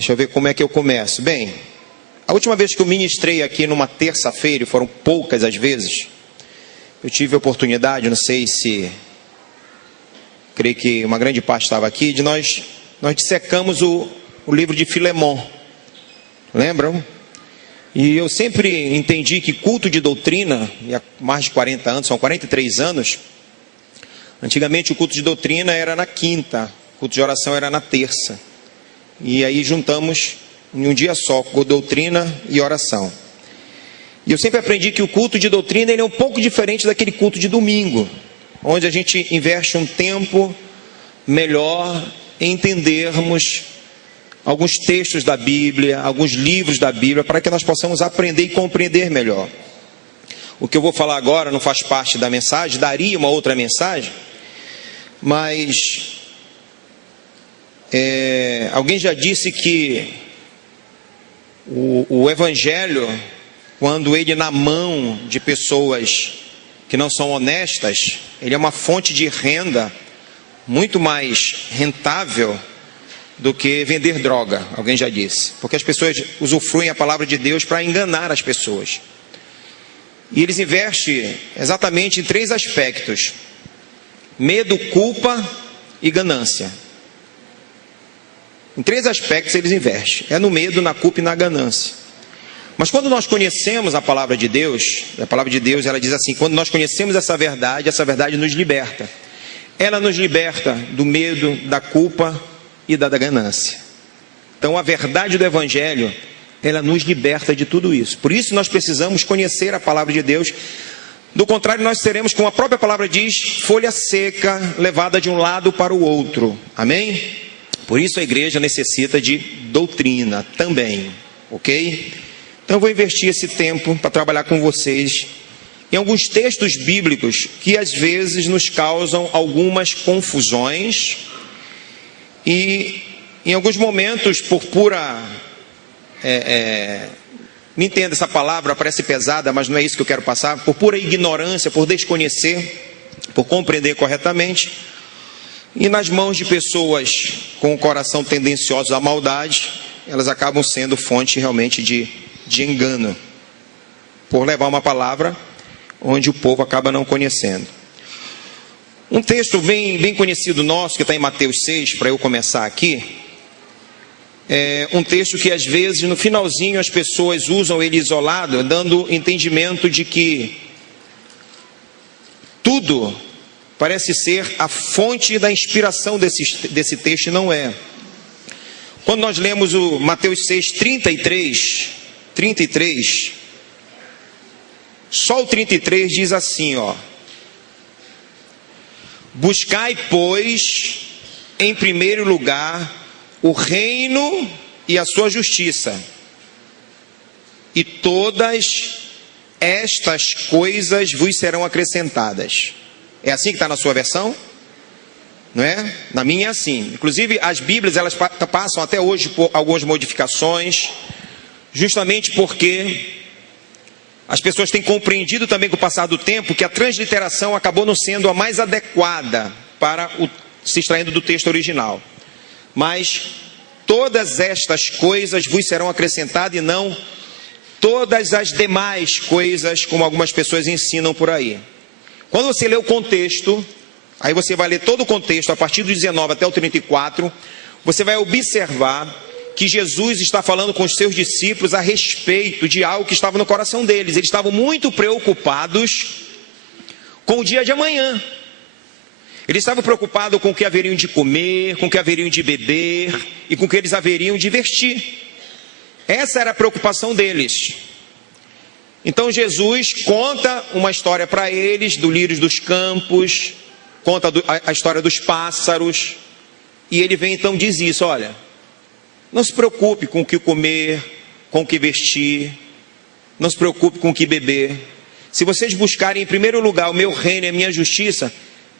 Deixa eu ver como é que eu começo. Bem, a última vez que eu ministrei aqui numa terça-feira, e foram poucas as vezes, eu tive a oportunidade, não sei se, creio que uma grande parte estava aqui, de nós dissecamos o livro de Filemon. Lembram? E eu sempre entendi que culto de doutrina, e há mais de 40 anos, são 43 anos, antigamente o culto de doutrina era na quinta, o culto de oração era na terça. E aí juntamos em um dia só, com doutrina e oração. E eu sempre aprendi que o culto de doutrina ele é um pouco diferente daquele culto de domingo, onde a gente investe um tempo melhor em entendermos alguns textos da Bíblia, alguns livros da Bíblia, para que nós possamos aprender e compreender melhor. O que eu vou falar agora não faz parte da mensagem, daria uma outra mensagem, mas alguém já disse que o Evangelho, quando ele na mão de pessoas que não são honestas, ele é uma fonte de renda muito mais rentável do que vender droga, alguém já disse. Porque as pessoas usufruem a palavra de Deus para enganar as pessoas. E eles investem exatamente em 3 aspectos: medo, culpa e ganância. Em 3 aspectos eles investem: é no medo, na culpa e na ganância. Mas quando nós conhecemos a palavra de Deus, a palavra de Deus ela diz assim: quando nós conhecemos essa verdade nos liberta. Ela nos liberta do medo, da culpa e da ganância. Então a verdade do Evangelho, ela nos liberta de tudo isso. Por isso nós precisamos conhecer a palavra de Deus. Do contrário, nós seremos, como a própria palavra diz, folha seca, levada de um lado para o outro. Amém? Por isso a igreja necessita de doutrina também, ok? Então eu vou investir esse tempo para trabalhar com vocês em alguns textos bíblicos que às vezes nos causam algumas confusões e em alguns momentos, por pura... me entenda, essa palavra parece pesada, mas não é isso que eu quero passar. Por pura ignorância, por desconhecer, por compreender corretamente, e nas mãos de pessoas com o coração tendencioso à maldade, elas acabam sendo fonte realmente de engano, por levar uma palavra onde o povo acaba não conhecendo. Um texto bem conhecido nosso, que está em Mateus 6, para eu começar aqui, é um texto que às vezes no finalzinho as pessoas usam ele isolado, dando entendimento de que tudo parece ser a fonte da inspiração desse texto, e não é. Quando nós lemos o Mateus 6, 33, só o 33 diz assim, ó: buscai, pois, em primeiro lugar o reino e a sua justiça, e todas estas coisas vos serão acrescentadas. É assim que está na sua versão? Não é? Na minha é assim. Inclusive as Bíblias elas passam até hoje por algumas modificações, justamente porque as pessoas têm compreendido também com o passar do tempo que a transliteração acabou não sendo a mais adequada para se extraindo do texto original. Mas todas estas coisas vos serão acrescentadas, e não todas as demais coisas, como algumas pessoas ensinam por aí. Quando você lê o contexto, aí você vai ler todo o contexto, a partir do 19 até o 34, você vai observar que Jesus está falando com os seus discípulos a respeito de algo que estava no coração deles. Eles estavam muito preocupados com o dia de amanhã. Eles estavam preocupados com o que haveriam de comer, com o que haveriam de beber e com o que eles haveriam de vestir. Essa era a preocupação deles. Então Jesus conta uma história para eles do lírios dos campos, conta a história dos pássaros, e ele vem então diz isso: olha, não se preocupe com o que comer, com o que vestir, não se preocupe com o que beber. Se vocês buscarem em primeiro lugar o meu reino e a minha justiça,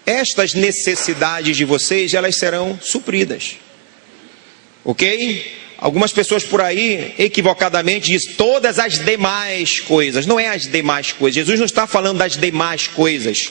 estas necessidades de vocês, elas serão supridas. Ok? Algumas pessoas por aí, equivocadamente, dizem todas as demais coisas. Não é as demais coisas. Jesus não está falando das demais coisas.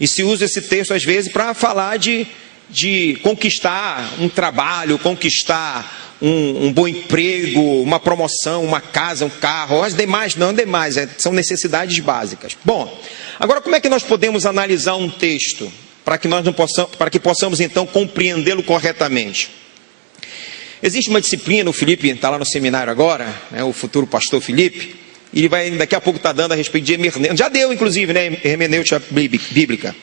E se usa esse texto às vezes para falar de conquistar um trabalho, conquistar um bom emprego, uma promoção, uma casa, um carro. As demais não, demais, são necessidades básicas. Bom, agora como é que nós podemos analisar um texto para que possamos então compreendê-lo corretamente? Existe uma disciplina, o Felipe está lá no seminário agora, né, o futuro pastor Felipe, e ele vai daqui a pouco estar dando a respeito de hermenêutica, já deu inclusive, né, hermenêutica bíblica.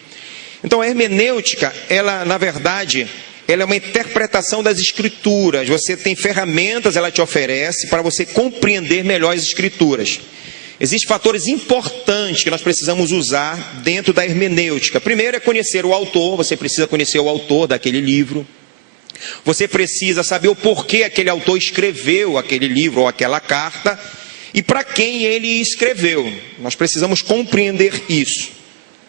Então a hermenêutica, ela na verdade, ela é uma interpretação das escrituras. Você tem ferramentas, ela te oferece para você compreender melhor as escrituras. Existem fatores importantes que nós precisamos usar dentro da hermenêutica. Primeiro é conhecer o autor, você precisa conhecer o autor daquele livro. Você precisa saber o porquê aquele autor escreveu aquele livro ou aquela carta e para quem ele escreveu. Nós precisamos compreender isso.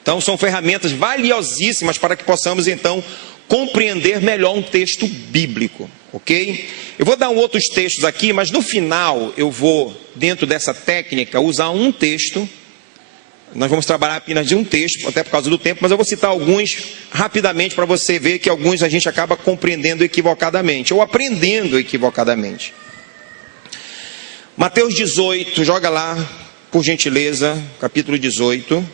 Então são ferramentas valiosíssimas para que possamos então compreender melhor um texto bíblico, ok? Eu vou dar outros textos aqui, mas no final eu vou, dentro dessa técnica, usar um texto. Nós vamos trabalhar apenas de um texto, até por causa do tempo, mas eu vou citar alguns rapidamente para você ver que alguns a gente acaba compreendendo equivocadamente, ou aprendendo equivocadamente. Mateus 18, joga lá, por gentileza, capítulo 18.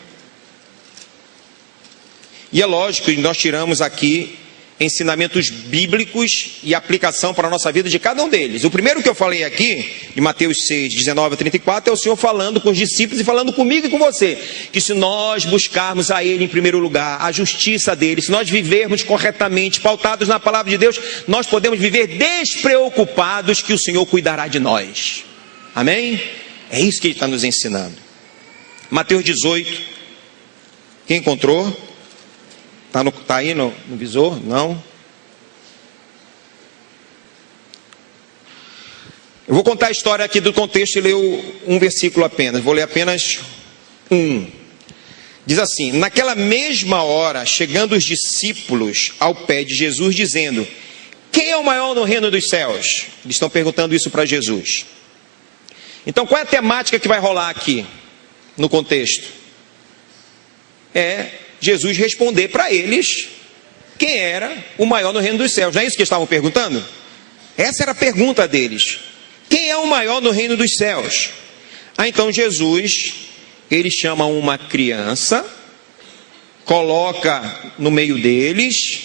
E é lógico que nós tiramos aqui ensinamentos bíblicos e aplicação para a nossa vida de cada um deles. O primeiro que eu falei aqui, de Mateus 6, 19 a 34, é o Senhor falando com os discípulos e falando comigo e com você, que se nós buscarmos a Ele em primeiro lugar, a justiça dEle, se nós vivermos corretamente, pautados na palavra de Deus, nós podemos viver despreocupados que o Senhor cuidará de nós. Amém? É isso que Ele está nos ensinando. Mateus 18, quem encontrou? Está aí no visor? Não? Eu vou contar a história aqui do contexto e ler um versículo apenas. Vou ler apenas um. Diz assim: naquela mesma hora, chegando os discípulos ao pé de Jesus, dizendo: quem é o maior no reino dos céus? Eles estão perguntando isso para Jesus. Então qual é a temática que vai rolar aqui no contexto? É Jesus responder para eles quem era o maior no reino dos céus. Não é isso que eles estavam perguntando? Essa era a pergunta deles. Quem é o maior no reino dos céus? Então Jesus, ele chama uma criança, coloca no meio deles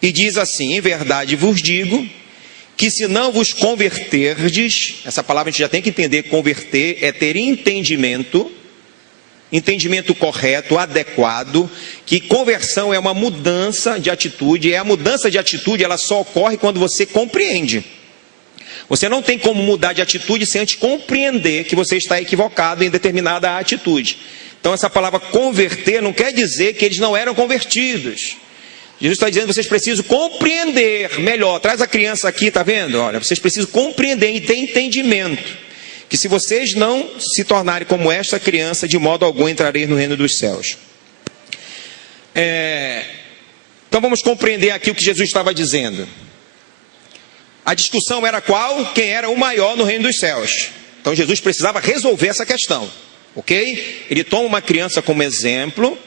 e diz assim: em verdade vos digo que se não vos converterdes, essa palavra a gente já tem que entender, converter é ter entendimento correto, adequado, que conversão é uma mudança de atitude, e a mudança de atitude ela só ocorre quando você compreende. Você não tem como mudar de atitude sem antes compreender que você está equivocado em determinada atitude. Então essa palavra converter não quer dizer que eles não eram convertidos. Jesus está dizendo: vocês precisam compreender melhor. Traz a criança aqui, está vendo? Olha, vocês precisam compreender e ter entendimento. Que se vocês não se tornarem como esta criança, de modo algum entrareis no reino dos céus. Então vamos compreender aqui o que Jesus estava dizendo. A discussão era qual? Quem era o maior no reino dos céus. Então Jesus precisava resolver essa questão, ok? Ele toma uma criança como exemplo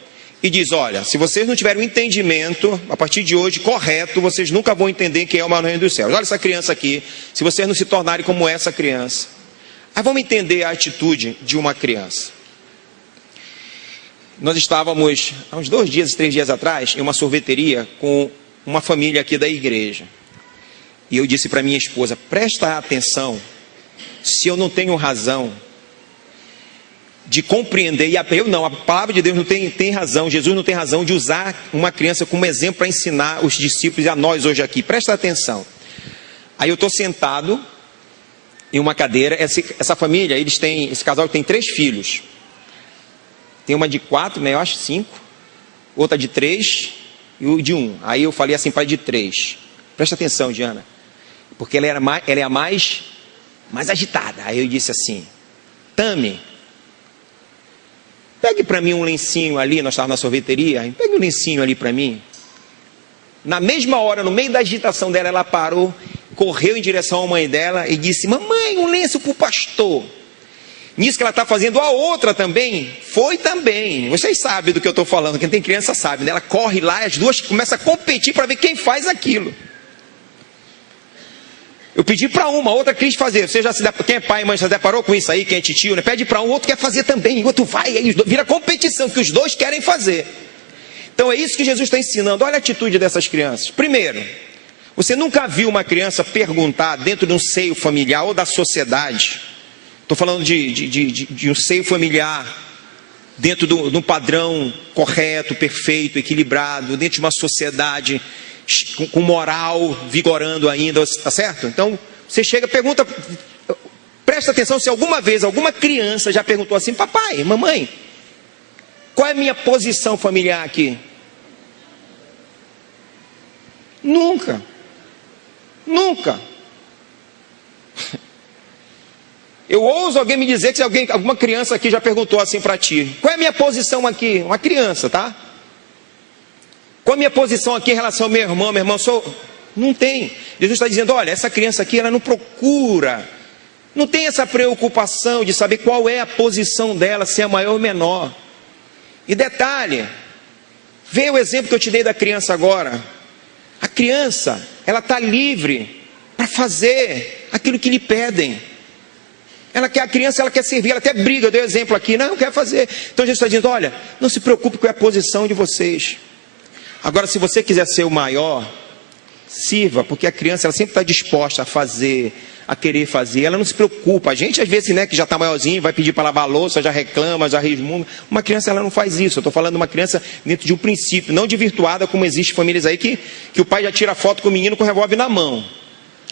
e diz: olha, se vocês não tiverem um entendimento, a partir de hoje, correto, vocês nunca vão entender quem é o maior no reino dos céus. Olha essa criança aqui, se vocês não se tornarem como essa criança. Aí vamos entender a atitude de uma criança. Nós estávamos, há uns 2 dias, 3 dias atrás, em uma sorveteria com uma família aqui da igreja. E eu disse para minha esposa: presta atenção, se eu não tenho razão de compreender, e a palavra de Deus não tem razão, Jesus não tem razão de usar uma criança como exemplo para ensinar os discípulos e a nós hoje aqui. Presta atenção. Aí eu estou sentado em uma cadeira, essa família, esse casal tem 3 filhos. Tem uma de 4, né, eu acho 5, outra de 3 e o de 1. Aí eu falei assim para a de 3. Presta atenção, Diana, porque ela é a mais agitada. Aí eu disse assim: Tami, pegue para mim um lencinho ali, nós estávamos na sorveteria, pegue um lencinho ali para mim. Na mesma hora, no meio da agitação dela, ela parou, correu em direção à mãe dela e disse: mamãe, um lenço para o pastor. Nisso que ela está fazendo, a outra também, foi também. Vocês sabem do que eu estou falando, quem tem criança sabe, né? Ela corre lá e as duas começam a competir para ver quem faz aquilo. Eu pedi para uma, outra quis fazer. Você já quem é pai e mãe já se deparou com isso aí, quem é tio, né? Pede para um, outro quer fazer também, o outro vai, aí vira competição, que os dois querem fazer. Então é isso que Jesus está ensinando. Olha a atitude dessas crianças. Primeiro, você nunca viu uma criança perguntar dentro de um seio familiar ou da sociedade. Estou falando de um seio familiar, dentro de um padrão correto, perfeito, equilibrado, dentro de uma sociedade com moral vigorando ainda, tá certo? Então, você chega, pergunta, presta atenção se alguma vez alguma criança já perguntou assim: papai, mamãe, qual é a minha posição familiar aqui? Nunca. Nunca. Eu ouso alguém me dizer que se alguma criança aqui já perguntou assim para ti: qual é a minha posição aqui? Uma criança, tá? Qual a minha posição aqui em relação ao meu irmão? Meu irmão, não tem. Jesus está dizendo: olha, essa criança aqui, ela não procura, não tem essa preocupação de saber qual é a posição dela, se é maior ou menor. E detalhe, veja o exemplo que eu te dei da criança agora. A criança, ela está livre para fazer aquilo que lhe pedem. A criança, ela quer servir, ela até briga, eu dei um exemplo aqui, não quer fazer. Então Jesus está dizendo: olha, não se preocupe com a posição de vocês. Agora, se você quiser ser o maior, sirva, porque a criança, ela sempre está disposta a fazer, a querer fazer, ela não se preocupa. A gente, às vezes, né, que já está maiorzinho, vai pedir para lavar a louça, já reclama, já resmunga. Uma criança, ela não faz isso. Eu estou falando de uma criança dentro de um princípio, não desvirtuada, como existe famílias aí que o pai já tira foto com o menino com o revólver na mão.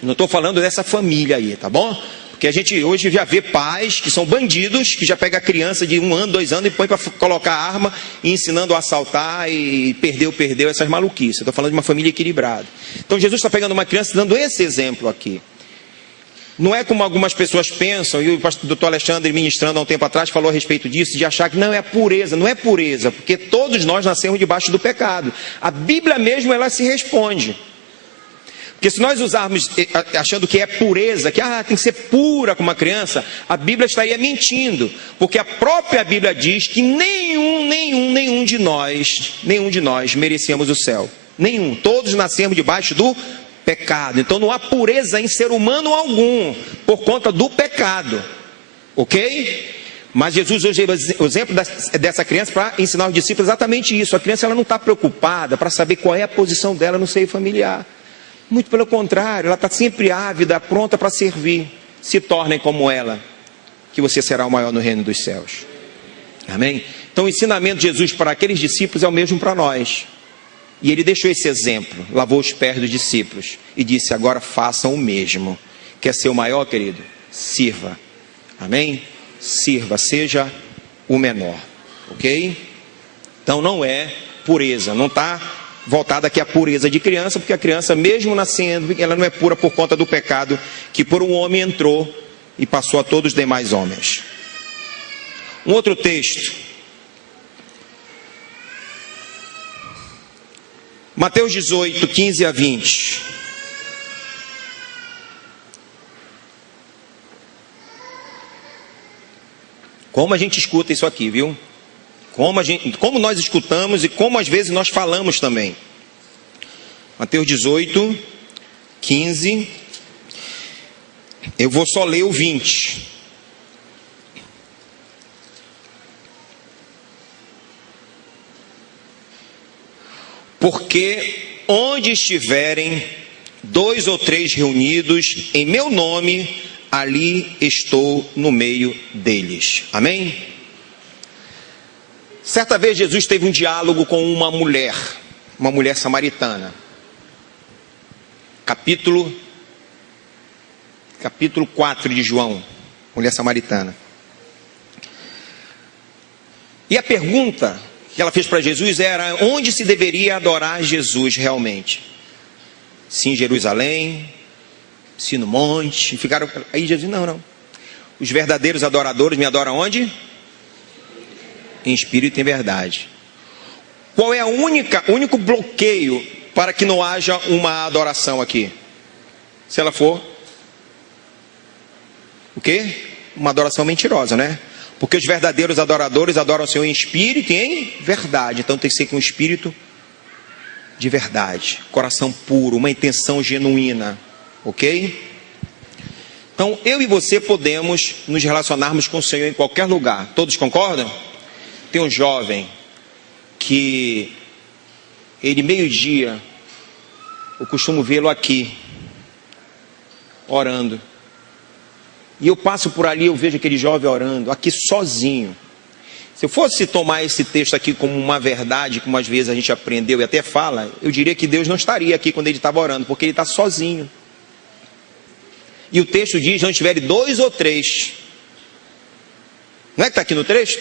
Não estou falando dessa família aí, tá bom? Porque a gente hoje já vê pais que são bandidos, que já pega a criança de 1 ano, 2 anos e põe para colocar arma e ensinando a assaltar e perdeu essas maluquices. Estou falando de uma família equilibrada. Então Jesus está pegando uma criança dando esse exemplo aqui. Não é como algumas pessoas pensam, e o doutor Alexandre, ministrando há um tempo atrás, falou a respeito disso, de achar que não é pureza. Não é pureza, porque todos nós nascemos debaixo do pecado. A Bíblia mesmo, ela se responde. Porque se nós usarmos achando que é pureza, que tem que ser pura como uma criança, a Bíblia estaria mentindo. Porque a própria Bíblia diz que nenhum de nós merecíamos o céu. Nenhum. Todos nascemos debaixo do pecado. Então não há pureza em ser humano algum, por conta do pecado. Ok? Mas Jesus usa o exemplo dessa criança para ensinar os discípulos exatamente isso. A criança, ela não está preocupada para saber qual é a posição dela no seio familiar. Muito pelo contrário, ela está sempre ávida, pronta para servir. Se tornem como ela, que você será o maior no reino dos céus. Amém? Então o ensinamento de Jesus para aqueles discípulos é o mesmo para nós. E ele deixou esse exemplo, lavou os pés dos discípulos e disse: agora façam o mesmo. Quer ser o maior, querido? Sirva. Amém? Sirva, seja o menor. Ok? Então não é pureza, não está voltada aqui à pureza de criança, porque a criança, mesmo nascendo, ela não é pura por conta do pecado que por um homem entrou e passou a todos os demais homens. Um outro texto, Mateus 18, 15 a 20. Como a gente escuta isso aqui, viu? Como nós escutamos e como às vezes nós falamos também. Mateus 18, 15. Eu vou só ler o 20. Porque onde estiverem 2 ou 3 reunidos em meu nome, ali estou no meio deles. Amém? Certa vez Jesus teve um diálogo com uma mulher samaritana. Capítulo 4 de João, mulher samaritana. E a pergunta que ela fez para Jesus era: onde se deveria adorar Jesus realmente? Se em Jerusalém, se no monte. Aí Jesus: não. Os verdadeiros adoradores me adoram onde? Em espírito e em verdade. Qual é o único bloqueio para que não haja uma adoração aqui? Se ela for o quê? Uma adoração mentirosa, né? Porque os verdadeiros adoradores adoram o Senhor em espírito e em verdade. Então tem que ser com um espírito de verdade, coração puro, uma intenção genuína. Ok? Então, eu e você podemos nos relacionarmos com o Senhor em qualquer lugar. Todos concordam? Tem um jovem que ele meio-dia, eu costumo vê-lo aqui, orando. E eu passo por ali, eu vejo aquele jovem orando, aqui sozinho. Se eu fosse tomar esse texto aqui como uma verdade, como às vezes a gente aprendeu e até fala, eu diria que Deus não estaria aqui quando ele estava orando, porque ele está sozinho. E o texto diz, onde tiverem 2 ou 3. Não é que está aqui no texto?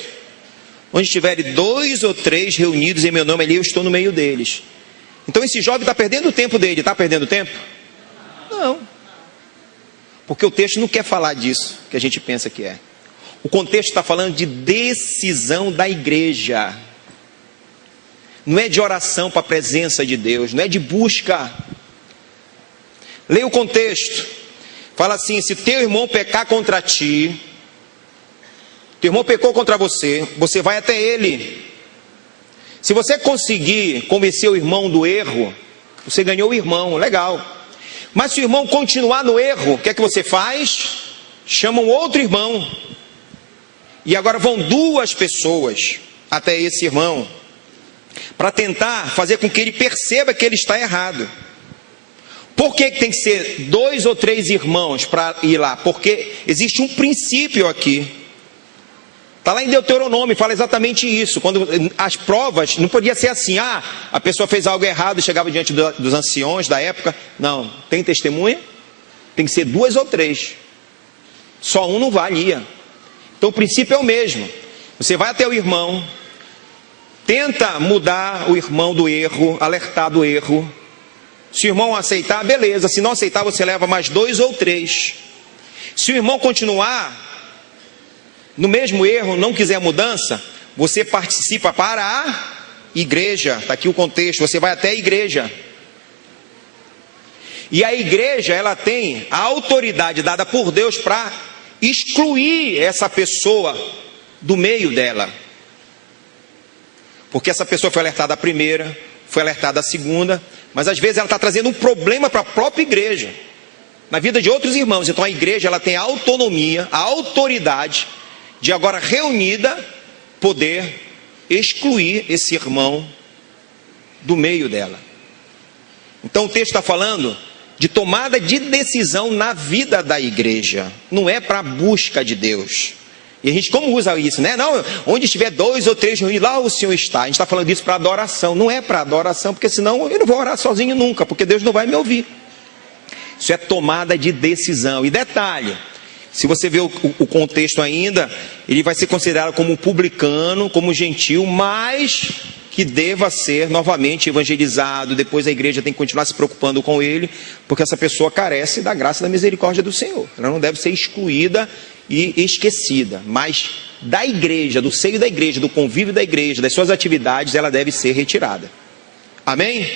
Onde tiverem 2 ou 3 reunidos em meu nome, ali eu estou no meio deles. Então esse jovem está perdendo o tempo dele. Está perdendo tempo? Não. Porque o texto não quer falar disso, que a gente pensa que é. O contexto está falando de decisão da igreja. Não é de oração para a presença de Deus, não é de busca. Leia o contexto. Fala assim, se teu irmão pecar contra ti, teu irmão pecou contra você, você vai até ele. Se você conseguir convencer o irmão do erro, você ganhou o irmão, legal. Mas se o irmão continuar no erro, o que é que você faz? Chama um outro irmão. E agora vão 2 pessoas até esse irmão, para tentar fazer com que ele perceba que ele está errado. Por que tem que ser 2 ou 3 irmãos para ir lá? Porque existe um princípio aqui. Está lá em Deuteronômio, fala exatamente isso. Quando as provas, não podia ser assim, a pessoa fez algo errado e chegava diante dos anciões da época. Não, tem testemunha? Tem que ser 2 ou 3. Só um não valia. Então o princípio é o mesmo. Você vai até o irmão, tenta mudar o irmão do erro, alertar do erro. Se o irmão aceitar, beleza. Se não aceitar, você leva mais 2 ou 3. Se o irmão continuar no mesmo erro, não quiser mudança, você participa para a igreja. Está aqui o contexto. Você vai até a igreja. E a igreja, ela tem a autoridade dada por Deus para excluir essa pessoa do meio dela. Porque essa pessoa foi alertada a primeira, foi alertada a segunda, mas às vezes ela está trazendo um problema para a própria igreja, na vida de outros irmãos. Então a igreja, ela tem a autonomia, a autoridade de agora reunida poder excluir esse irmão do meio dela. Então o texto está falando de tomada de decisão na vida da igreja, não é para a busca de Deus. E a gente como usa isso, né? Não, onde estiver 2 ou 3 reunidos, lá o Senhor está. A gente está falando disso para adoração, não é para adoração, porque senão eu não vou orar sozinho nunca, porque Deus não vai me ouvir. Isso é tomada de decisão. E detalhe, se você ver o contexto ainda, ele vai ser considerado como publicano, como gentil, mas que deva ser novamente evangelizado. Depois a igreja tem que continuar se preocupando com ele, porque essa pessoa carece da graça e da misericórdia do Senhor. Ela não deve ser excluída e esquecida, mas da igreja, do seio da igreja, do convívio da igreja, das suas atividades, ela deve ser retirada. Amém?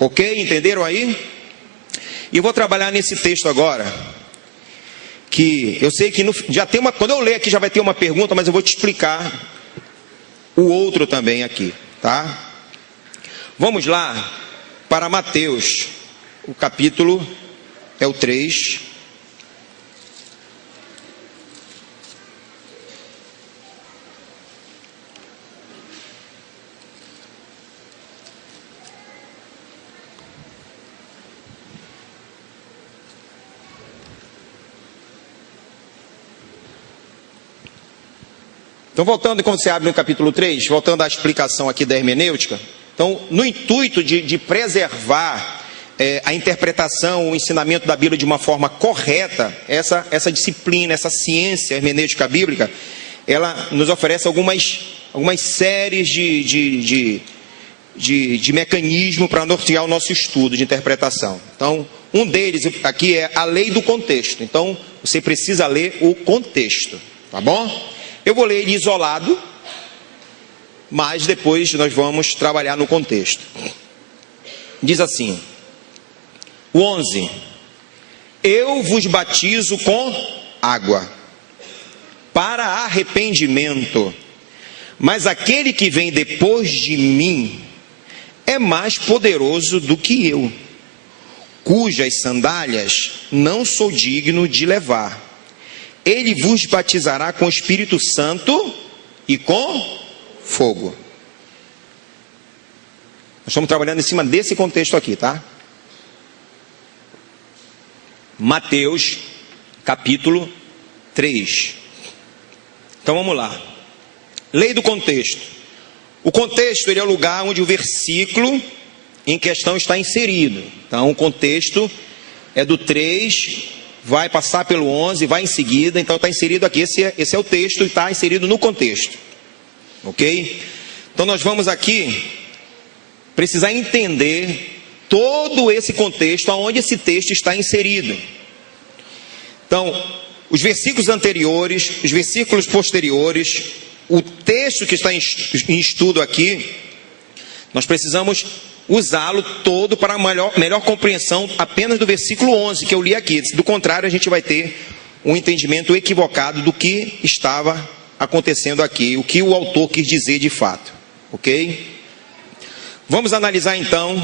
Ok? Entenderam aí? E eu vou trabalhar nesse texto agora, que eu sei que já tem uma, quando eu ler aqui já vai ter uma pergunta, mas eu vou te explicar o outro também aqui, tá? Vamos lá para Mateus, o capítulo é o 3. Então, voltando, quando você abre no capítulo 3, voltando à explicação aqui da hermenêutica, então, no intuito de preservar a interpretação, o ensinamento da Bíblia de uma forma correta, essa disciplina, essa ciência hermenêutica bíblica, ela nos oferece algumas séries de mecanismos para nortear o nosso estudo de interpretação. Então, um deles aqui é a lei do contexto. Então, você precisa ler o contexto, tá bom? Eu vou ler ele isolado, mas depois nós vamos trabalhar no contexto. Diz assim, o 11: eu vos batizo com água para arrependimento, mas aquele que vem depois de mim é mais poderoso do que eu, cujas sandálias não sou digno de levar. Ele vos batizará com o Espírito Santo e com fogo. Nós estamos trabalhando em cima desse contexto aqui, tá? Mateus, capítulo 3. Então vamos lá. Lei do contexto. O contexto, ele é o lugar onde o versículo em questão está inserido. Então o contexto é do 3, vai passar pelo 11, vai em seguida, então está inserido aqui, esse é o texto e está inserido no contexto. Ok? Então nós vamos aqui precisar entender todo esse contexto, aonde esse texto está inserido. Então, os versículos anteriores, os versículos posteriores, o texto que está em estudo aqui, nós precisamos usá-lo todo para melhor compreensão apenas do versículo 11, que eu li aqui. Do contrário, a gente vai ter um entendimento equivocado do que estava acontecendo aqui, o que o autor quis dizer de fato. Ok? Vamos analisar então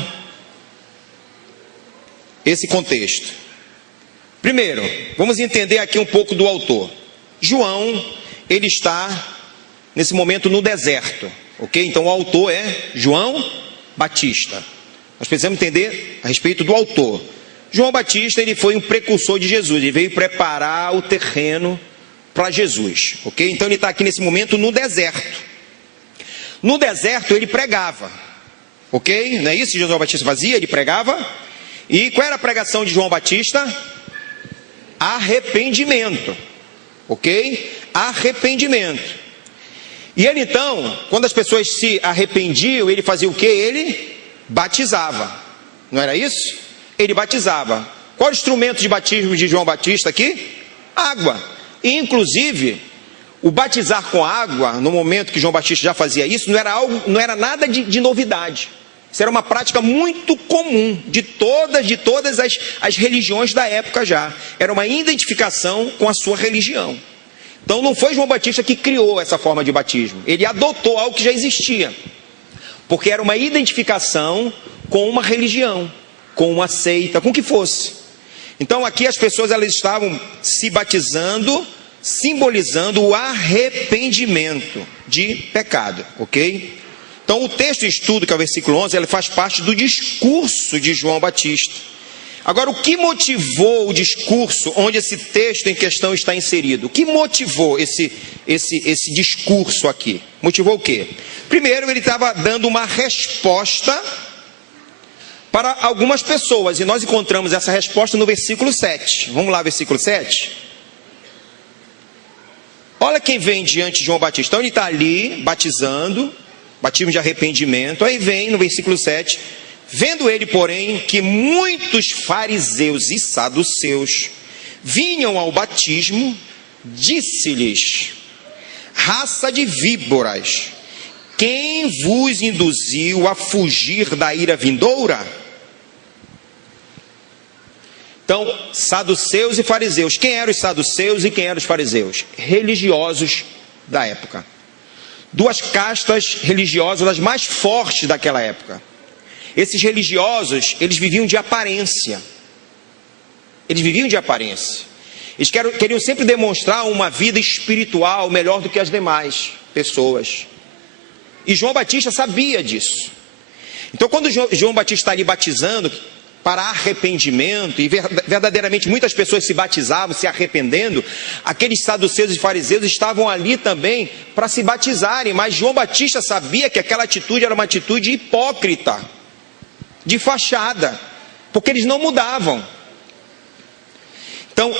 esse contexto. Primeiro, vamos entender aqui um pouco do autor. João, ele está nesse momento no deserto, ok? Então o autor é João Batista. Nós precisamos entender a respeito do autor. João Batista, ele foi um precursor de Jesus, ele veio preparar o terreno para Jesus, ok? Então ele está aqui nesse momento no deserto. No deserto ele pregava, ok? Não é isso que João Batista fazia? Ele pregava. E qual era a pregação de João Batista? Arrependimento, ok? Arrependimento. E ele então, quando as pessoas se arrependiam, ele fazia o que? Ele batizava, não era isso? Ele batizava. Qual o instrumento de batismo de João Batista aqui? Água. E inclusive, o batizar com água, no momento que João Batista já fazia isso, não era nada de novidade. Isso era uma prática muito comum de todas as religiões da época já. Era uma identificação com a sua religião. Então não foi João Batista que criou essa forma de batismo. Ele adotou algo que já existia. Porque era uma identificação com uma religião, com uma seita, com o que fosse. Então aqui as pessoas elas estavam se batizando, simbolizando o arrependimento de pecado, ok? Então o texto de estudo, que é o versículo 11, ele faz parte do discurso de João Batista. Agora, o que motivou o discurso onde esse texto em questão está inserido? O que motivou esse discurso aqui? Motivou o quê? Primeiro, ele estava dando uma resposta para algumas pessoas, e nós encontramos essa resposta no versículo 7. Vamos lá, versículo 7? Olha quem vem diante de João Batista. Então ele está ali, batizando, batismo de arrependimento. Aí vem no versículo 7, vendo ele, porém, que muitos fariseus e saduceus vinham ao batismo, disse-lhes: raça de víboras, quem vos induziu a fugir da ira vindoura? Então, saduceus e fariseus. Quem eram os saduceus e quem eram os fariseus? Religiosos da época. Duas castas religiosas das mais fortes daquela época. Esses religiosos, eles viviam de aparência. Eles viviam de aparência. Eles queriam sempre demonstrar uma vida espiritual melhor do que as demais pessoas. E João Batista sabia disso. Então quando João Batista está ali batizando para arrependimento, e verdadeiramente muitas pessoas se batizavam, se arrependendo, aqueles saduceus e fariseus estavam ali também para se batizarem, mas João Batista sabia que aquela atitude era uma atitude hipócrita, de fachada, porque eles não mudavam. Então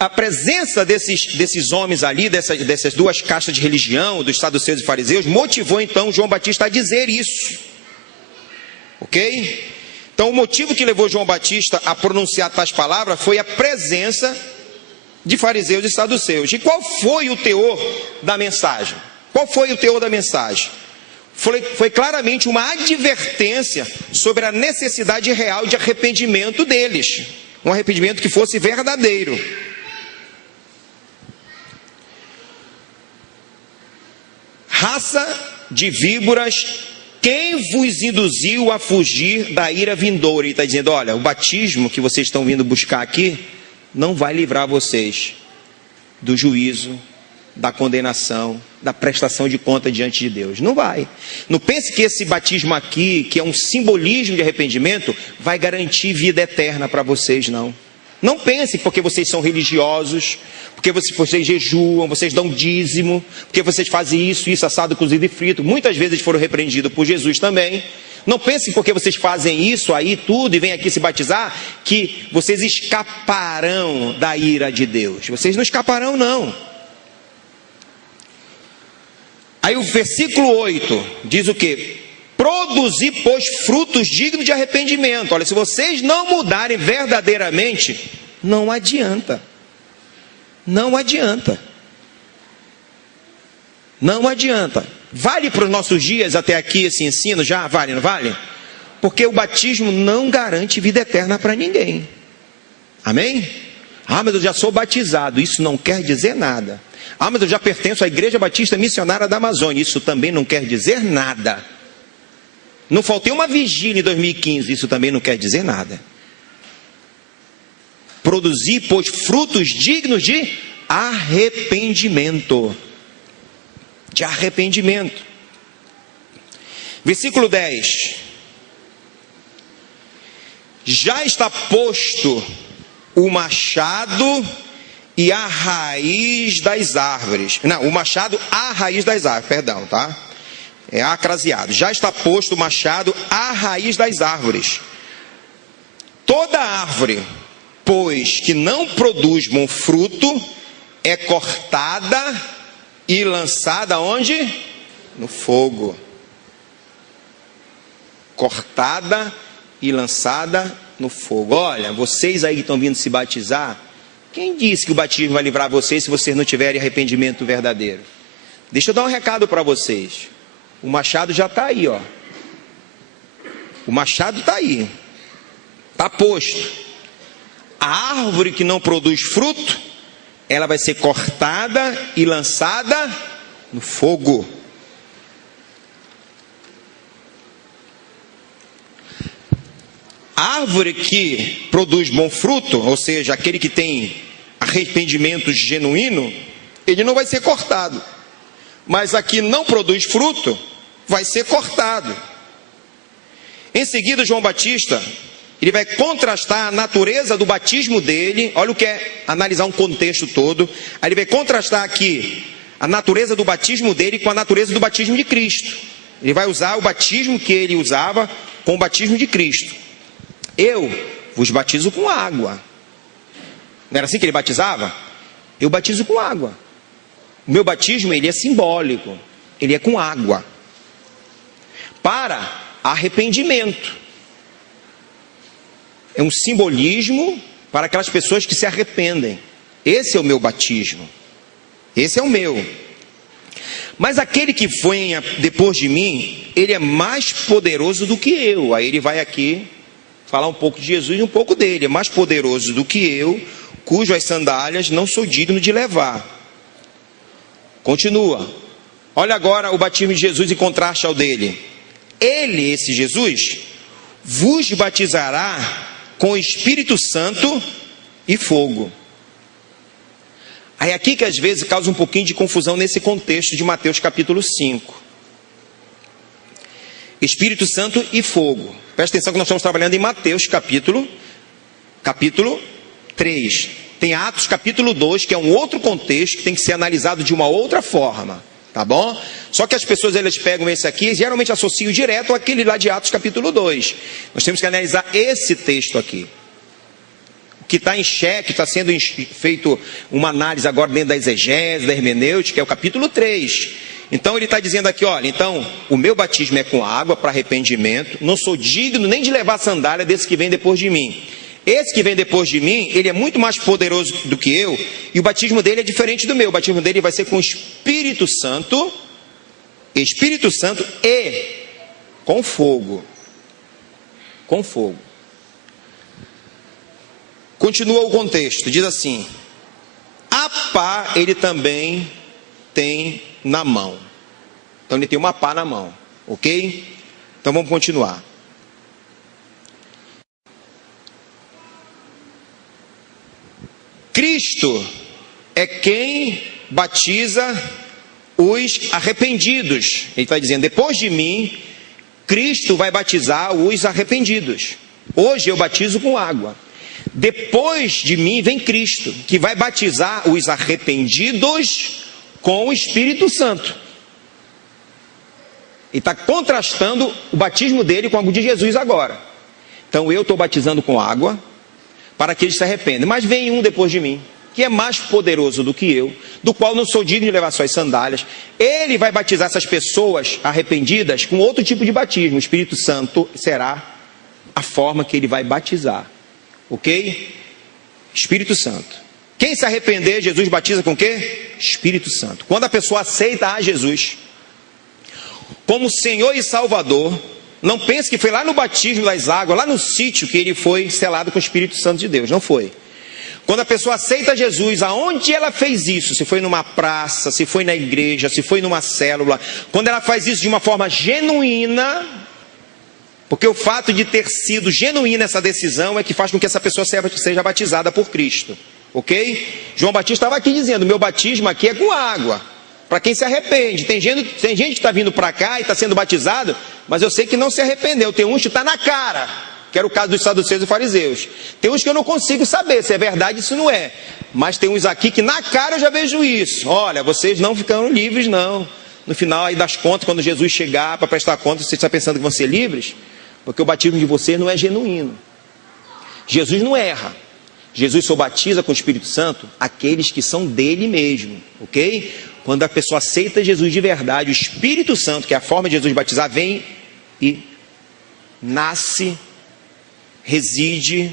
a presença desses homens ali, dessas duas castas de religião, dos saduceus e fariseus, motivou então João Batista a dizer isso, ok? Então o motivo que levou João Batista a pronunciar tais palavras foi a presença de fariseus e saduceus. E qual foi o teor da mensagem? Qual foi o teor da mensagem? Foi claramente uma advertência sobre a necessidade real de arrependimento deles. Um arrependimento que fosse verdadeiro. Raça de víboras, quem vos induziu a fugir da ira vindoura? Ele está dizendo, olha, o batismo que vocês estão vindo buscar aqui, não vai livrar vocês do juízo, da condenação, da prestação de conta diante de Deus. Não vai. Não pense que esse batismo aqui, que é um simbolismo de arrependimento, vai garantir vida eterna para vocês, não. Não pense porque vocês são religiosos, porque vocês jejuam, vocês dão dízimo, porque vocês fazem isso, assado, cozido e frito. Muitas vezes foram repreendidos por Jesus também. Não pense porque vocês fazem isso aí tudo e vêm aqui se batizar, que vocês escaparão da ira de Deus. Vocês não escaparão, não. Aí o versículo 8 diz o quê? Produzir, pois, frutos dignos de arrependimento. Olha, se vocês não mudarem verdadeiramente, não adianta. Não adianta. Não adianta. Vale para os nossos dias até aqui esse ensino? Já vale, não vale? Porque o batismo não garante vida eterna para ninguém. Amém? Ah, mas eu já sou batizado. Isso não quer dizer nada. Ah, mas eu já pertenço à Igreja Batista Missionária da Amazônia. Isso também não quer dizer nada. Não faltei uma vigília em 2015. Isso também não quer dizer nada. Produzir, pois, frutos dignos de arrependimento. De arrependimento. Versículo 10. Já está posto o machado e a raiz das árvores. Não, o machado à raiz das árvores, perdão, tá? É acraseado. Já está posto o machado à raiz das árvores. Toda árvore, pois, que não produz bom fruto, é cortada e lançada onde? No fogo. Cortada e lançada no fogo. Olha, vocês aí que estão vindo se batizar, quem disse que o batismo vai livrar vocês se vocês não tiverem arrependimento verdadeiro? Deixa eu dar um recado para vocês. O machado já está aí, ó. O machado está aí. Está posto. A árvore que não produz fruto, ela vai ser cortada e lançada no fogo. A árvore que produz bom fruto, ou seja, aquele que tem arrependimento genuíno, ele não vai ser cortado. Mas a que não produz fruto, vai ser cortado. Em seguida, João Batista, ele vai contrastar a natureza do batismo dele. Olha o que é analisar um contexto todo. Aí ele vai contrastar aqui a natureza do batismo dele com a natureza do batismo de Cristo. Ele vai usar o batismo que ele usava com o batismo de Cristo. Eu vos batizo com água. Não era assim que ele batizava? Eu batizo com água. O meu batismo, ele é simbólico. Ele é com água. Para arrependimento. É um simbolismo para aquelas pessoas que se arrependem. Esse é o meu batismo. Esse é o meu. Mas aquele que venha depois de mim, ele é mais poderoso do que eu. Aí ele vai aqui falar um pouco de Jesus e um pouco dele. É mais poderoso do que eu, cujas sandálias não sou digno de levar. Continua. Olha agora o batismo de Jesus em contraste ao dele. Ele, esse Jesus, vos batizará com o Espírito Santo e fogo. Aí aqui que às vezes causa um pouquinho de confusão nesse contexto de Mateus capítulo 5. Espírito Santo e fogo. Presta atenção que nós estamos trabalhando em Mateus capítulo 3. Tem Atos capítulo 2, que é um outro contexto que tem que ser analisado de uma outra forma. Tá bom? Só que as pessoas elas pegam esse aqui e geralmente associam direto àquele lá de Atos capítulo 2. Nós temos que analisar esse texto aqui. O que está em xeque, está sendo feito uma análise agora dentro da exegese, da hermenêutica, é o capítulo 3. Então ele está dizendo aqui, olha, então o meu batismo é com água para arrependimento, não sou digno nem de levar a sandália desse que vem depois de mim. Esse que vem depois de mim, ele é muito mais poderoso do que eu, e o batismo dele é diferente do meu. O batismo dele vai ser com o Espírito Santo e com fogo. Com fogo. Continua o contexto, diz assim: a pá ele também tem na mão. Então ele tem uma pá na mão, ok? Então vamos continuar. Cristo é quem batiza os arrependidos. Ele está dizendo, depois de mim, Cristo vai batizar os arrependidos. Hoje eu batizo com água. Depois de mim vem Cristo, que vai batizar os arrependidos com o Espírito Santo. Ele está contrastando o batismo dele com o de Jesus agora. Então eu estou batizando com água para que eles se arrependam. Mas vem um depois de mim, que é mais poderoso do que eu, do qual não sou digno de levar suas sandálias. Ele vai batizar essas pessoas arrependidas com outro tipo de batismo. O Espírito Santo será a forma que ele vai batizar. Ok? Espírito Santo. Quem se arrepender, Jesus batiza com o quê? Espírito Santo. Quando a pessoa aceita a Jesus como Senhor e Salvador, não pense que foi lá no batismo das águas, lá no sítio, que ele foi selado com o Espírito Santo de Deus. Não foi. Quando a pessoa aceita Jesus, aonde ela fez isso? Se foi numa praça, se foi na igreja, se foi numa célula. Quando ela faz isso de uma forma genuína, porque o fato de ter sido genuína essa decisão é que faz com que essa pessoa seja batizada por Cristo. Ok? João Batista estava aqui dizendo, meu batismo aqui é com água. Para quem se arrepende. Tem gente que está vindo para cá e está sendo batizado, mas eu sei que não se arrependeu. Tem uns que está na cara, que era o caso dos saduceus e fariseus. Tem uns que eu não consigo saber se é verdade ou se não é. Mas tem uns aqui que na cara eu já vejo isso. Olha, vocês não ficaram livres não. No final aí das contas, quando Jesus chegar para prestar conta, vocês estão pensando que vão ser livres? Porque o batismo de vocês não é genuíno. Jesus não erra. Jesus só batiza com o Espírito Santo aqueles que são dele mesmo. Ok? Quando a pessoa aceita Jesus de verdade, o Espírito Santo, que é a forma de Jesus batizar, vem e nasce, reside,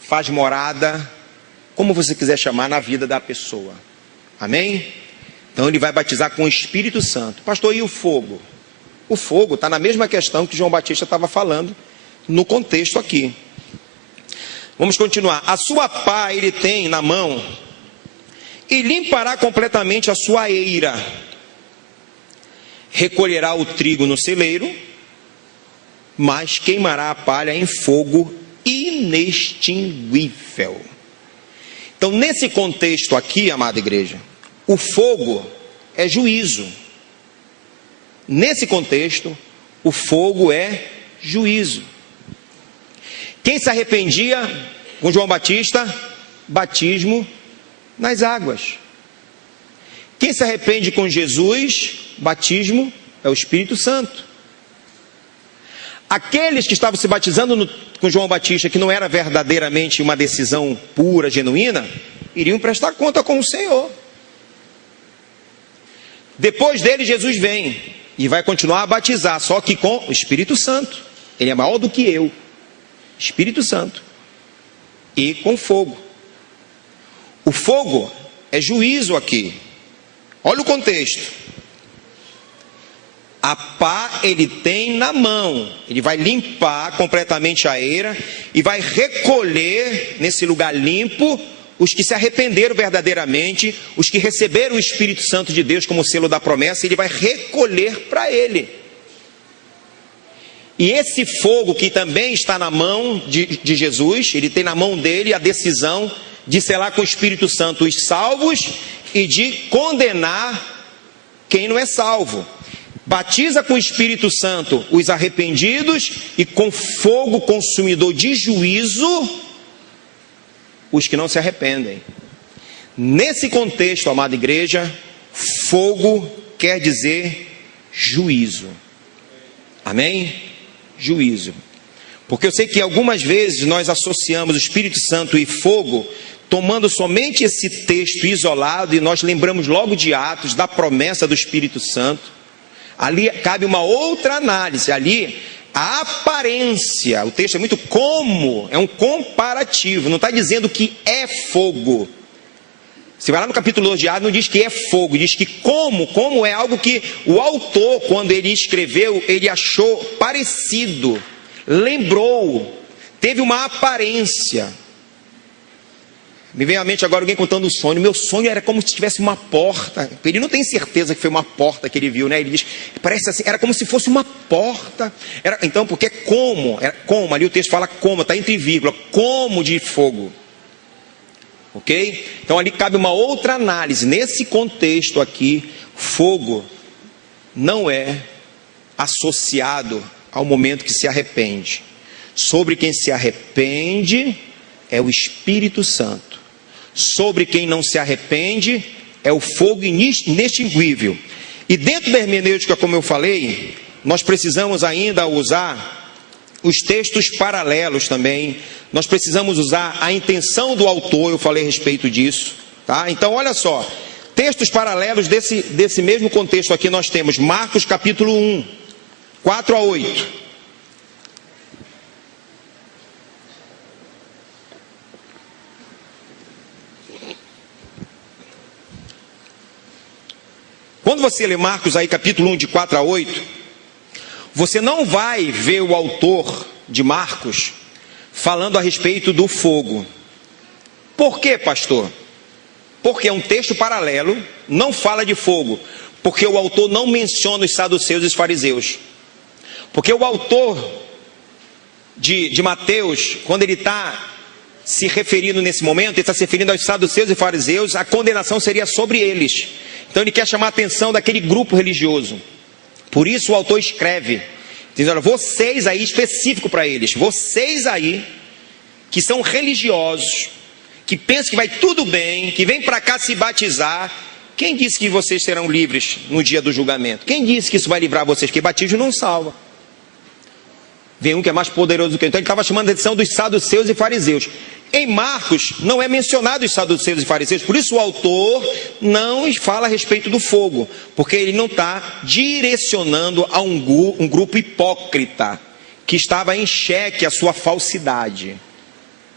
faz morada, como você quiser chamar, na vida da pessoa. Amém? Então ele vai batizar com o Espírito Santo. Pastor, e o fogo? O fogo está na mesma questão que João Batista estava falando no contexto aqui. Vamos continuar. A sua pá ele tem na mão e limpará completamente a sua eira. Recolherá o trigo no celeiro, mas queimará a palha em fogo inextinguível. Então, nesse contexto aqui, amada igreja, o fogo é juízo. Nesse contexto, o fogo é juízo. Quem se arrependia com João Batista? Batismo nas águas. Quem se arrepende com Jesus? Batismo é o Espírito Santo. Aqueles que estavam se batizando com João Batista, que não era verdadeiramente uma decisão pura, genuína, iriam prestar conta com o Senhor. Depois dele, Jesus vem e vai continuar a batizar, só que com o Espírito Santo. Ele é maior do que eu. Espírito Santo. E com fogo. O fogo é juízo aqui. Olha o contexto. A pá ele tem na mão. Ele vai limpar completamente a eira e vai recolher nesse lugar limpo os que se arrependeram verdadeiramente, os que receberam o Espírito Santo de Deus como selo da promessa. Ele vai recolher para ele. E esse fogo que também está na mão de Jesus, ele tem na mão dele a decisão de selar com o Espírito Santo os salvos e de condenar quem não é salvo. Batiza com o Espírito Santo os arrependidos e com fogo consumidor de juízo os que não se arrependem. Nesse contexto, amada igreja, fogo quer dizer juízo. Amém? Juízo. Porque eu sei que algumas vezes nós associamos o Espírito Santo e fogo, tomando somente esse texto isolado, e nós lembramos logo de Atos, da promessa do Espírito Santo. Ali cabe uma outra análise. Ali a aparência, o texto é muito como, é um comparativo, não está dizendo que é fogo. Você vai lá no capítulo 2 de Atos, não diz que é fogo, diz que como é algo que o autor, quando ele escreveu, ele achou parecido, lembrou, teve uma aparência. Me vem à mente agora alguém contando um sonho. Meu sonho era como se tivesse uma porta. Ele não tem certeza que foi uma porta que ele viu, né? Ele diz, parece assim, era como se fosse uma porta. Então, porque como, ali o texto fala como, está entre vírgula, como de fogo. Ok? Então ali cabe uma outra análise. Nesse contexto aqui, fogo não é associado ao momento que se arrepende. Sobre quem se arrepende é o Espírito Santo. Sobre quem não se arrepende é o fogo inextinguível. E dentro da hermenêutica, como eu falei, nós precisamos ainda usar os textos paralelos também. Nós precisamos usar a intenção do autor, eu falei a respeito disso, tá? Então olha só, textos paralelos desse mesmo contexto aqui nós temos Marcos capítulo 1, 4 a 8. Quando você lê Marcos aí capítulo 1 de 4 a 8, você não vai ver o autor de Marcos falando a respeito do fogo. Por quê, pastor? Porque é um texto paralelo, não fala de fogo. Porque o autor não menciona os saduceus e os fariseus. Porque o autor de Mateus, quando ele está se referindo nesse momento, ele está se referindo aos saduceus e fariseus, a condenação seria sobre eles. Então ele quer chamar a atenção daquele grupo religioso. Por isso o autor escreve, diz, olha, vocês aí, específico para eles, vocês aí, que são religiosos, que pensam que vai tudo bem, que vêm para cá se batizar, quem disse que vocês serão livres no dia do julgamento? Quem disse que isso vai livrar vocês? Porque batismo não salva. Vem um que é mais poderoso do que eu. Então ele estava chamando a atenção dos saduceus e fariseus. Em Marcos não é mencionado os saduceus e fariseus, por isso o autor não fala a respeito do fogo, porque ele não está direcionando a um grupo hipócrita, que estava em xeque a sua falsidade.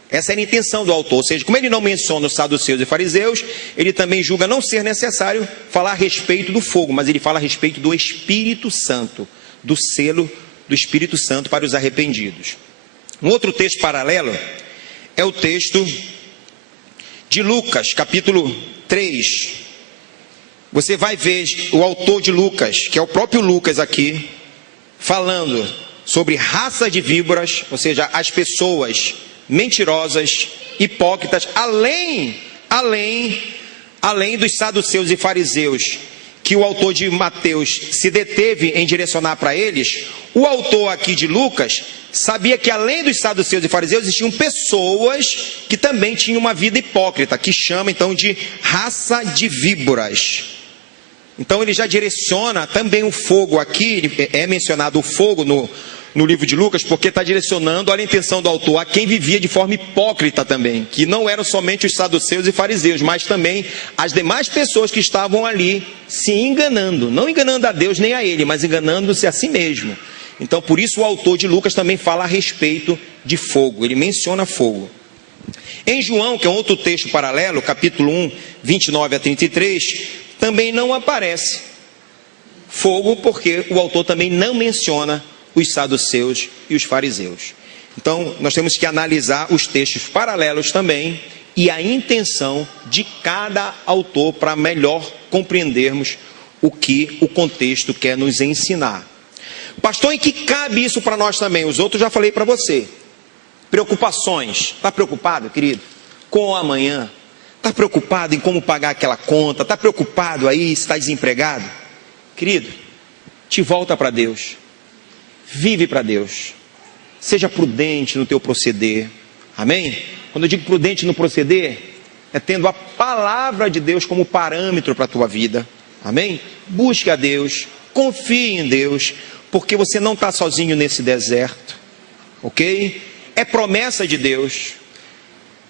Essa era a intenção do autor, ou seja, como ele não menciona os saduceus e fariseus, ele também julga não ser necessário falar a respeito do fogo, mas ele fala a respeito do Espírito Santo, do selo do Espírito Santo para os arrependidos. Um outro texto paralelo é o texto de Lucas, capítulo 3. Você vai ver o autor de Lucas, que é o próprio Lucas aqui, falando sobre raça de víboras, ou seja, as pessoas mentirosas, hipócritas, além dos saduceus e fariseus, que o autor de Mateus se deteve em direcionar para eles. O autor aqui de Lucas sabia que além dos saduceus e fariseus existiam pessoas que também tinham uma vida hipócrita, que chama então de raça de víboras. Então ele já direciona também o fogo aqui, é mencionado o fogo no livro de Lucas, porque está direcionando, olha a intenção do autor, a quem vivia de forma hipócrita também, que não eram somente os saduceus e fariseus, mas também as demais pessoas que estavam ali se enganando, não enganando a Deus nem a ele, mas enganando-se a si mesmo. Então por isso o autor de Lucas também fala a respeito de fogo, ele menciona fogo. Em João, que é um outro texto paralelo, capítulo 1, 29 a 33, também não aparece fogo, porque o autor também não menciona os saduceus e os fariseus. Então nós temos que analisar os textos paralelos também e a intenção de cada autor para melhor compreendermos o que o contexto quer nos ensinar. Pastor, em que cabe isso para nós também? Os outros já falei para você. Preocupações. Está preocupado, querido? Com o amanhã? Está preocupado em como pagar aquela conta? Está preocupado aí se está desempregado? Querido, te volta para Deus. Vive para Deus. Seja prudente no teu proceder. Amém? Quando eu digo prudente no proceder, é tendo a palavra de Deus como parâmetro para a tua vida. Amém? Busque a Deus. Confie em Deus. Porque você não está sozinho nesse deserto. Ok? É promessa de Deus.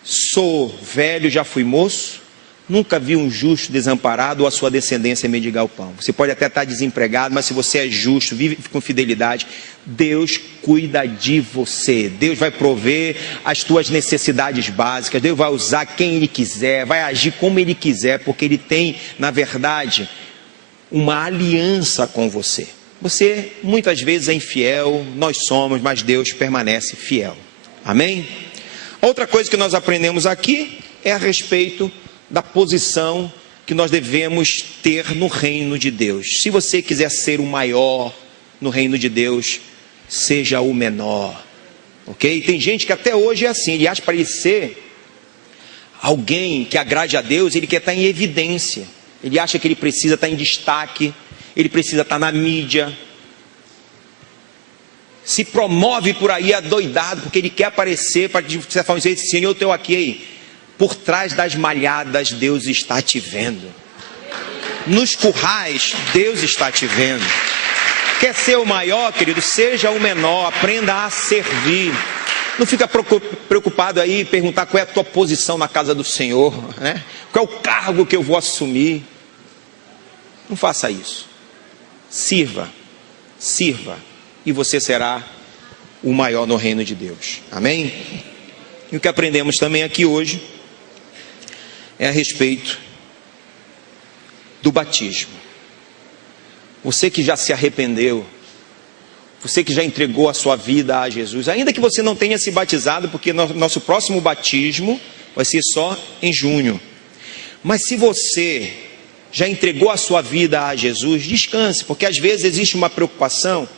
Sou velho, já fui moço. Nunca vi um justo desamparado ou a sua descendência mendigar o pão. Você pode até estar desempregado, mas se você é justo, vive com fidelidade, Deus cuida de você. Deus vai prover as tuas necessidades básicas. Deus vai usar quem Ele quiser, vai agir como Ele quiser, porque Ele tem, na verdade, uma aliança com você. Você muitas vezes é infiel, nós somos, mas Deus permanece fiel. Amém? Outra coisa que nós aprendemos aqui é a respeito da posição que nós devemos ter no reino de Deus. Se você quiser ser o maior no reino de Deus, seja o menor, ok? Tem gente que até hoje é assim, ele acha para ele ser alguém que agrade a Deus, ele quer estar em evidência, ele acha que ele precisa estar em destaque, ele precisa estar na mídia, se promove por aí adoidado, porque ele quer aparecer, para você falar assim, Senhor, eu estou aqui, aí. Por trás das malhadas, Deus está te vendo. Nos currais, Deus está te vendo. Quer ser o maior, querido? Seja o menor, aprenda a servir. Não fica preocupado aí, perguntar qual é a tua posição na casa do Senhor, né? Qual é o cargo que eu vou assumir. Não faça isso. Sirva, e você será o maior no reino de Deus. Amém? E o que aprendemos também aqui hoje é a respeito do batismo. Você que já se arrependeu, você que já entregou a sua vida a Jesus, ainda que você não tenha se batizado, porque nosso próximo batismo vai ser só em junho. Mas se você já entregou a sua vida a Jesus, descanse, porque às vezes existe uma preocupação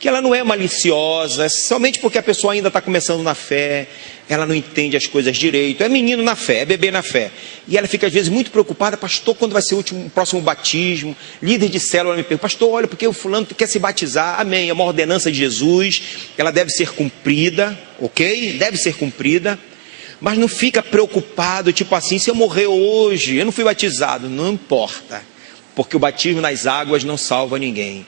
que ela não é maliciosa, somente porque a pessoa ainda está começando na fé, ela não entende as coisas direito, é menino na fé, é bebê na fé, e ela fica às vezes muito preocupada, pastor, quando vai ser o próximo batismo? Líder de célula me pergunta, pastor, olha, porque o fulano quer se batizar, amém, é uma ordenança de Jesus, ela deve ser cumprida, ok? Deve ser cumprida, mas não fica preocupado, tipo assim, se eu morrer hoje, eu não fui batizado, não importa, porque o batismo nas águas não salva ninguém.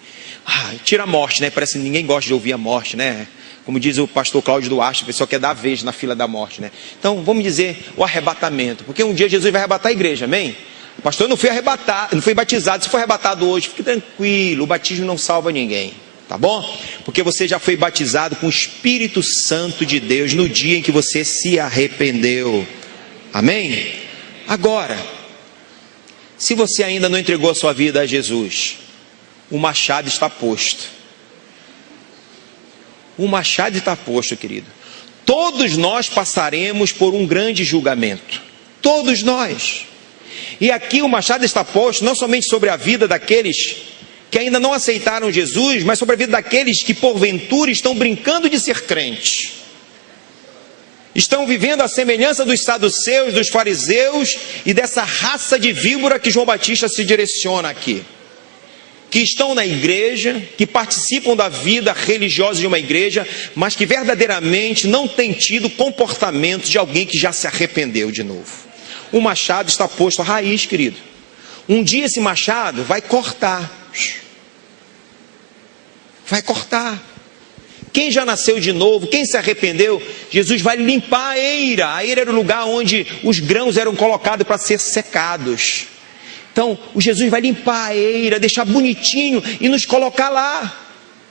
Tira a morte, né? Parece que ninguém gosta de ouvir a morte, né? Como diz o pastor Cláudio Duarte, o pessoal quer dar a vez na fila da morte, né? Então, vamos dizer o arrebatamento, porque um dia Jesus vai arrebatar a igreja, amém? Pastor, eu não fui arrebatado, não fui batizado, se for arrebatado hoje, fique tranquilo, o batismo não salva ninguém, tá bom? Porque você já foi batizado com o Espírito Santo de Deus no dia em que você se arrependeu, amém? Agora, se você ainda não entregou a sua vida a Jesus, o machado está posto. O machado está posto, querido. Todos nós passaremos por um grande julgamento. Todos nós. E aqui o machado está posto não somente sobre a vida daqueles que ainda não aceitaram Jesus, mas sobre a vida daqueles que porventura estão brincando de ser crentes. Estão vivendo a semelhança dos saduceus, dos fariseus e dessa raça de víbora que João Batista se direciona aqui. Que estão na igreja, que participam da vida religiosa de uma igreja, mas que verdadeiramente não têm tido comportamento de alguém que já se arrependeu de novo. O machado está posto à raiz, querido. Um dia esse machado vai cortar. Vai cortar. Quem já nasceu de novo, quem se arrependeu, Jesus vai limpar a eira. A eira era o lugar onde os grãos eram colocados para ser secados. Então, o Jesus vai limpar a eira, deixar bonitinho e nos colocar lá,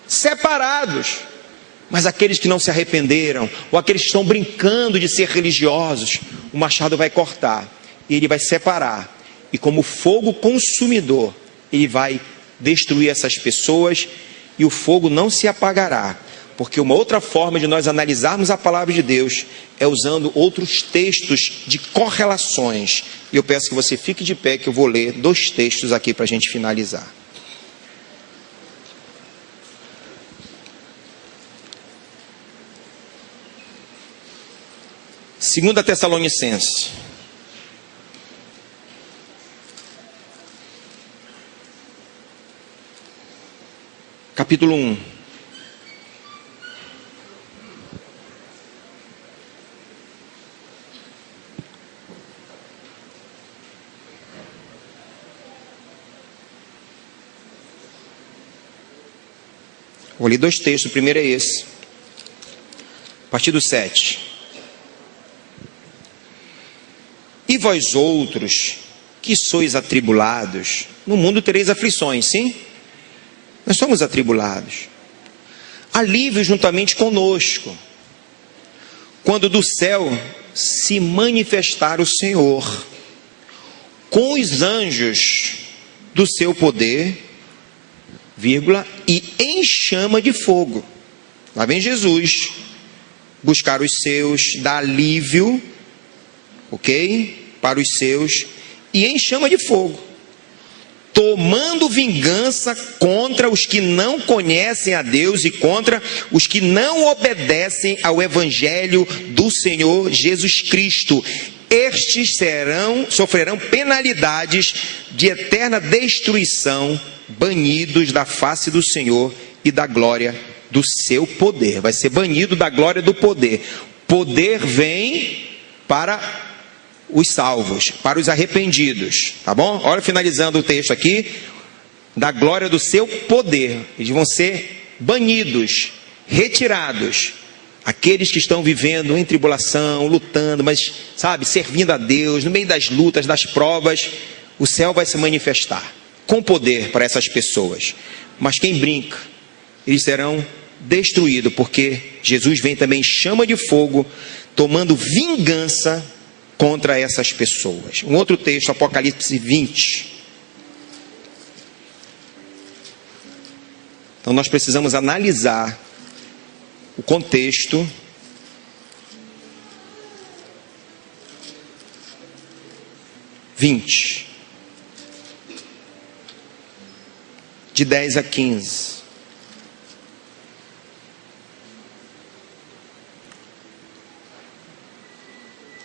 separados. Mas aqueles que não se arrependeram, ou aqueles que estão brincando de ser religiosos, o machado vai cortar, e ele vai separar. E como fogo consumidor, ele vai destruir essas pessoas, e o fogo não se apagará. Porque uma outra forma de nós analisarmos a palavra de Deus é usando outros textos de correlações. E eu peço que você fique de pé, que eu vou ler 2 textos aqui para a gente finalizar. Segunda Tessalonicenses. Capítulo 1. Vou ler 2 textos, o primeiro é esse. A partir do 7. E vós outros, que sois atribulados, no mundo tereis aflições, sim? Nós somos atribulados. Alívio juntamente conosco, quando do céu se manifestar o Senhor, com os anjos do seu poder, e em chama de fogo. Lá vem Jesus buscar os seus, dar alívio ok? Para os seus, e em chama de fogo, tomando vingança contra os que não conhecem a Deus e contra os que não obedecem ao Evangelho do Senhor Jesus Cristo. Estes sofrerão penalidades de eterna destruição, banidos da face do Senhor e da glória do seu poder. Vai ser banido da glória do poder. Poder vem para os salvos, para os arrependidos, tá bom? Olha, finalizando o texto aqui, da glória do seu poder, eles vão ser banidos, retirados, aqueles que estão vivendo em tribulação, lutando, mas, sabe, servindo a Deus, no meio das lutas, das provas, o céu vai se manifestar, com poder para essas pessoas, mas quem brinca, eles serão destruídos, porque Jesus vem também em chama de fogo, tomando vingança contra essas pessoas. Um outro texto, Apocalipse 20. Então nós precisamos analisar o contexto de 10 a 15.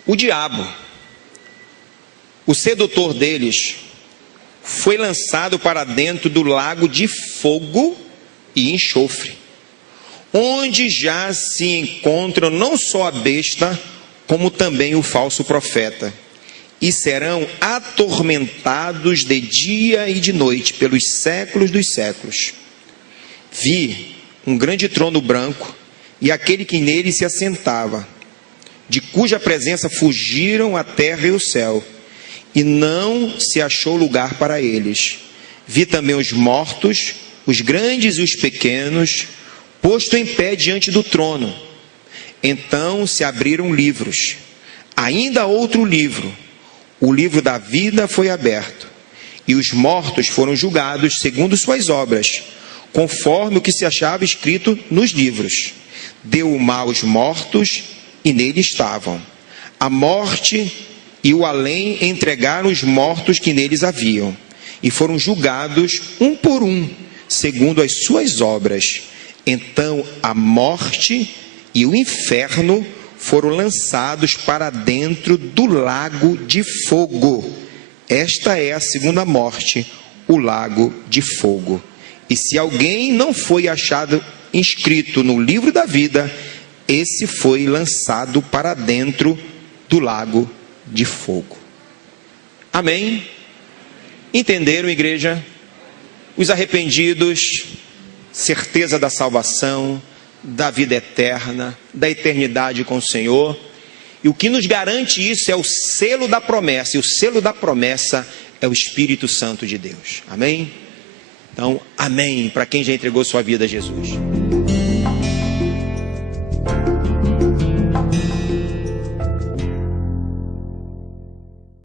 O diabo, o sedutor deles, foi lançado para dentro do lago de fogo e enxofre, onde já se encontram não só a besta, como também o falso profeta, e serão atormentados de dia e de noite pelos séculos dos séculos. Vi um grande trono branco e aquele que nele se assentava, de cuja presença fugiram a terra e o céu, e não se achou lugar para eles. Vi também os mortos, os grandes e os pequenos, posto em pé diante do trono. Então se abriram livros. Ainda outro livro, o livro da vida, foi aberto, e os mortos foram julgados segundo suas obras, conforme o que se achava escrito nos livros. Deu o mal aos mortos, e nele estavam. A morte e o além entregaram os mortos que neles haviam, e foram julgados um por um, segundo as suas obras. Então a morte e o inferno foram lançados para dentro do lago de fogo. Esta é a segunda morte, o lago de fogo. E se alguém não foi achado inscrito no livro da vida, esse foi lançado para dentro do lago de fogo. Amém? Entenderam, igreja? Os arrependidos, certeza da salvação, da vida eterna, da eternidade com o Senhor. E o que nos garante isso é o selo da promessa. E o selo da promessa é o Espírito Santo de Deus. Amém? Então, amém para quem já entregou sua vida a Jesus.